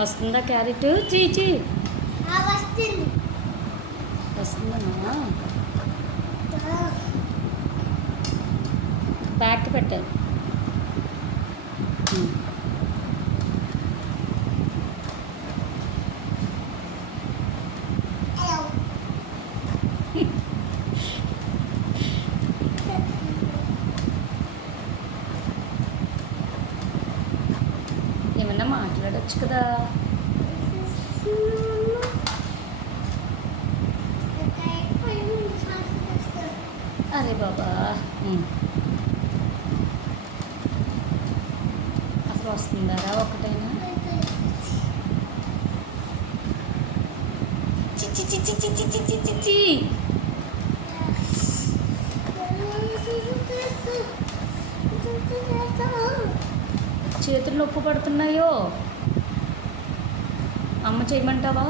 వస్తుందా క్యారెట్ చీచి వస్తుంది. వస్తుందమ్మా బ్యాక్ పెట్టాను ఏమన్నా మాట్లాడచ్చు కదా అరే బాబా అసలు వస్తుందా ఒకటైనా చిచ్చి చిచ్చి చిచ్చి చిచ్చి చిచ్చి చేతులు నొప్పి పడుతున్నాయో అమ్మ చేయమంటావా